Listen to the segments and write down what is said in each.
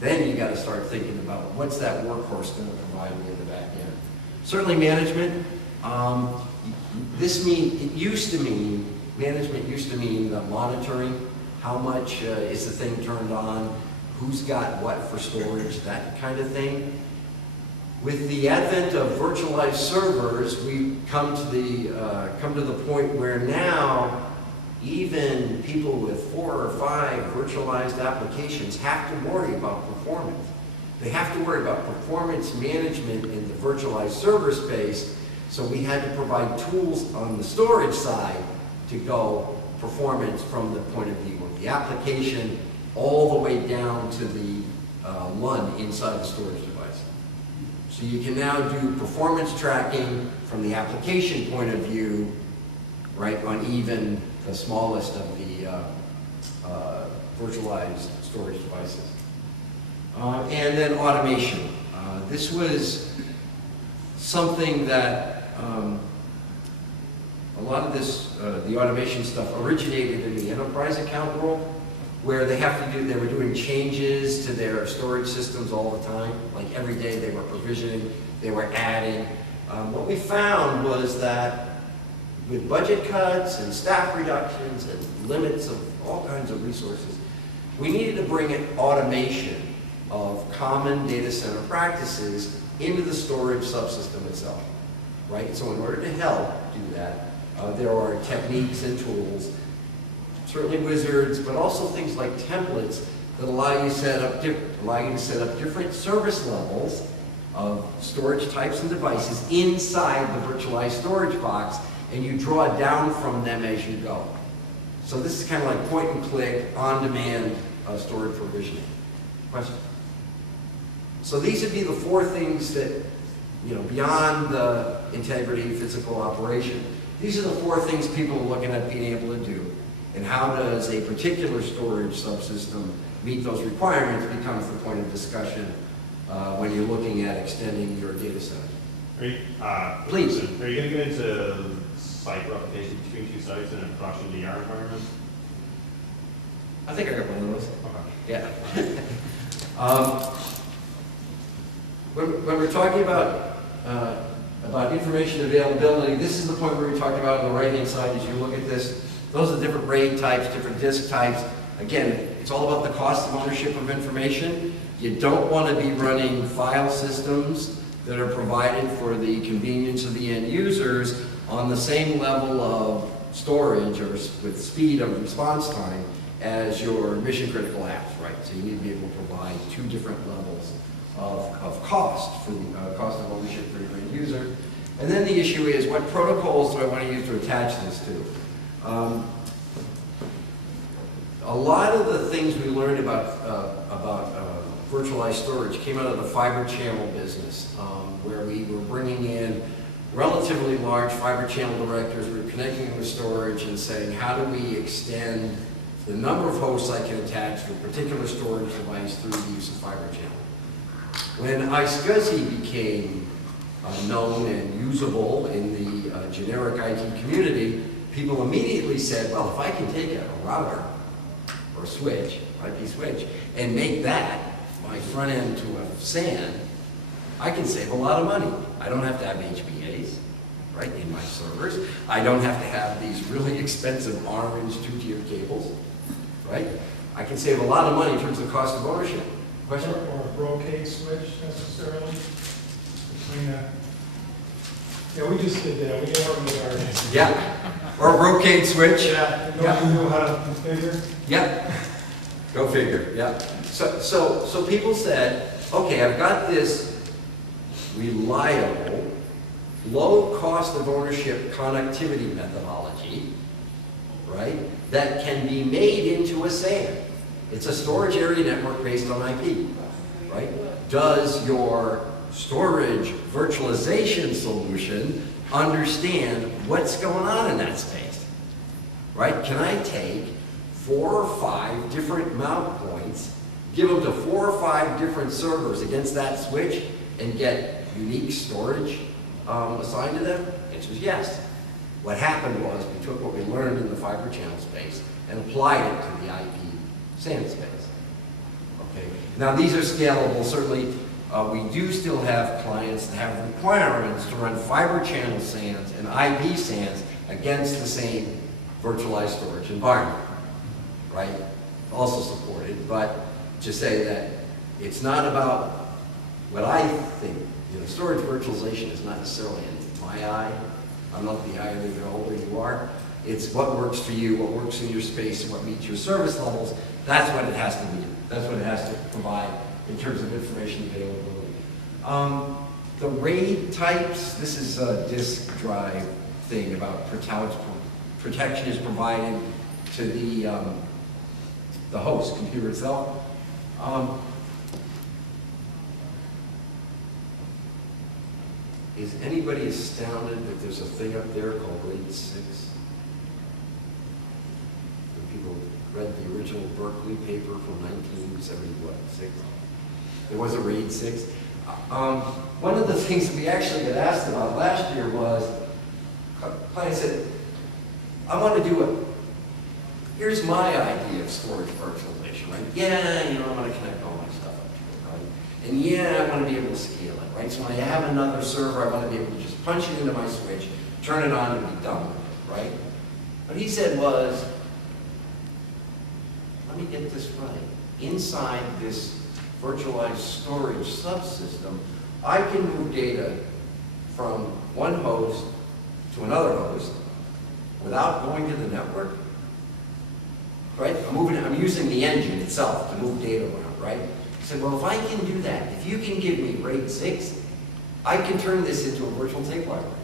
then you got to start thinking about what's that workhorse going to provide me in the back end. Certainly management. Management used to mean the monitoring, how much is the thing turned on, who's got what for storage, that kind of thing. With the advent of virtualized servers, we've come to the point where now even people with 4 or 5 virtualized applications have to worry about performance. They have to worry about performance management in the virtualized server space, so we had to provide tools on the storage side to go performance from the point of view of the application all the way down to the LUN inside the storage device. So you can now do performance tracking from the application point of view, right, on even the smallest of the virtualized storage devices. And then automation. This was something that a lot of this, the automation stuff originated in the enterprise account world, where they were doing changes to their storage systems all the time. Like every day they were provisioning, they were adding. What we found was that with budget cuts and staff reductions and limits of all kinds of resources, we needed to bring in automation of common data center practices into the storage subsystem itself, right? So in order to help do that, there are techniques and tools, certainly wizards, but also things like templates that allow you to set up different service levels of storage types and devices inside the virtualized storage box, and you draw down from them as you go. So this is kind of like point and click, on-demand storage provisioning. Question? So these would be the 4 things that, beyond the integrity, physical operation, these are the 4 things people are looking at being able to do. And how does a particular storage subsystem meet those requirements becomes the point of discussion when you're looking at extending your data center. Please. Are you going to get into site replication between 2 sites in a production DR environment? I think I got one of those. Okay. Yeah. When we're talking about information availability, this is the point where we talked about on the right-hand side as you look at this. Those are different RAID types, different disk types. Again, it's all about the cost of ownership of information. You don't want to be running file systems that are provided for the convenience of the end users on the same level of storage or with speed of response time as your mission critical apps, right? So you need to be able to provide 2 different levels of cost for the cost of ownership for your end user. And then the issue is, what protocols do I want to use to attach this to? A lot of the things we learned about virtualized storage came out of the fiber channel business, where we were bringing in relatively large fiber channel directors. We were connecting them to storage and saying, how do we extend the number of hosts I can attach to a particular storage device through the use of fiber channel? When iSCSI became known and usable in the generic IT community, people immediately said, well, if I can take a router or a switch, IP switch, and make that my front end to a SAN, I can save a lot of money. I don't have to have HBAs, right, in my servers. I don't have to have these really expensive orange 2-tiered cables, right? I can save a lot of money in terms of cost of ownership. Question? Or a brocade switch necessarily between that. Yeah, we just did that. We did our with our. Yeah. Or a brocade switch. Yeah. Nobody knew how to configure. Yeah. Go figure. Yeah. So people said, okay, I've got this reliable, low cost of ownership connectivity methodology, right, that can be made into a SAN. It's a storage area network based on IP, right? Does your storage virtualization solution understand what's going on in that space, right? Can I take 4 or 5 different mount points, give them to 4 or 5 different servers against that switch, and get unique storage assigned to them? The answer is yes. What happened was we took what we learned in the fiber channel space and applied it to the IP SAN space. Okay, Now, these are scalable, certainly. We do still have clients that have requirements to run fiber channel SANs and IP SANs against the same virtualized storage environment, right? Also supported, but to say that it's not about what I think, storage virtualization is not necessarily in my eye. I'm not the eye of the beholder, you are. It's what works for you, what works in your space, and what meets your service levels. That's what it has to be. That's what it has to provide in terms of information availability. The RAID types, this is a disk drive thing about protection is provided to the host computer itself. Is anybody astounded that there's a thing up there called RAID 6? People read the original Berkeley paper from 1976. There was a RAID 6. One of the things we actually got asked about last year was, a client said, I want to do it. Here's my idea of storage virtualization, right? Yeah, I want to connect all my stuff up to it, right? And yeah, I want to be able to scale it, right? So when I have another server, I want to be able to just punch it into my switch, turn it on, and be done with it, right? What he said was, let me get this right. Inside this virtualized storage subsystem, I can move data from one host to another host without going to the network, right? I'm using the engine itself to move data around, right? I said, well, if I can do that, if you can give me RAID 6, I can turn this into a virtual tape library,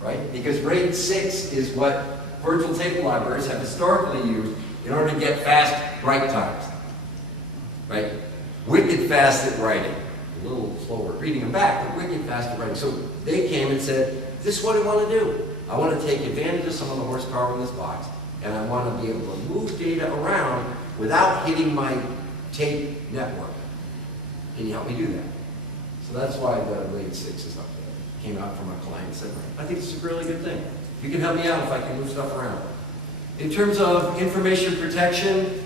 right? Because RAID 6 is what virtual tape libraries have historically used in order to get fast write times, right? Wicked fast at writing. A little slower at reading them back, but wicked fast at writing. So they came and said, this is what I want to do. I want to take advantage of some of the horsepower in this box, and I want to be able to move data around without hitting my tape network. Can you help me do that? So that's why the RAID 6 is up there. Came out from a client and said, I think it's a really good thing. You can help me out if I can move stuff around. In terms of information protection,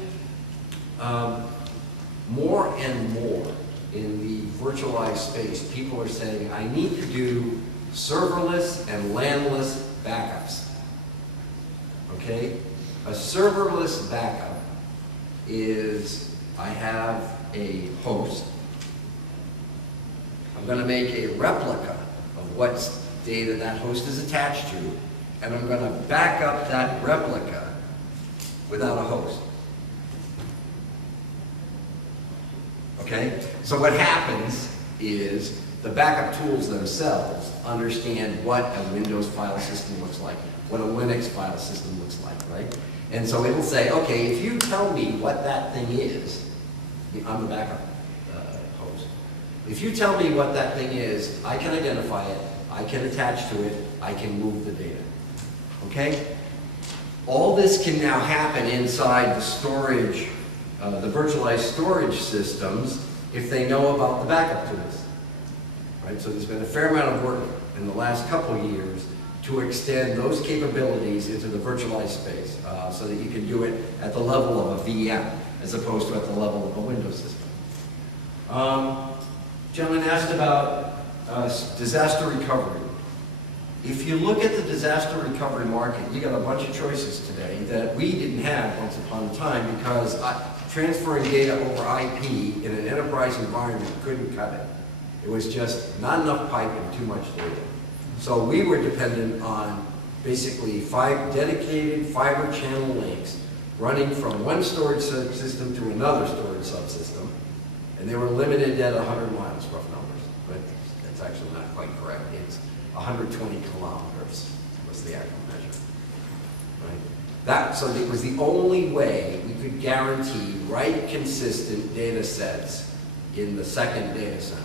more and more in the virtualized space, people are saying, I need to do serverless and landless backups. Okay? A serverless backup is, I have a host. I'm going to make a replica of what data that host is attached to, and I'm going to back up that replica without a host. Okay? So what happens is the backup tools themselves understand what a Windows file system looks like, what a Linux file system looks like, right? And so it'll say, okay, if you tell me what that thing is, I'm the backup host. If you tell me what that thing is, I can identify it, I can attach to it, I can move the data. Okay? All this can now happen inside the storage, the virtualized storage systems, if they know about the backup tools. Right? So there's been a fair amount of work in the last couple of years to extend those capabilities into the virtualized space, so that you can do it at the level of a VM, as opposed to at the level of a Windows system. Gentleman asked about disaster recovery. If you look at the disaster recovery market, you got a bunch of choices today that we didn't have once upon a time, because transferring data over IP in an enterprise environment couldn't cut it. It was just not enough pipe and too much data. So we were dependent on basically 5 dedicated fiber channel links running from one storage system to another storage subsystem, and they were limited at 100 miles, rough numbers, but that's actually not quite correct. It's 120 kilometers was the actual measure, right? So it was the only way we could guarantee right consistent data sets in the second data center.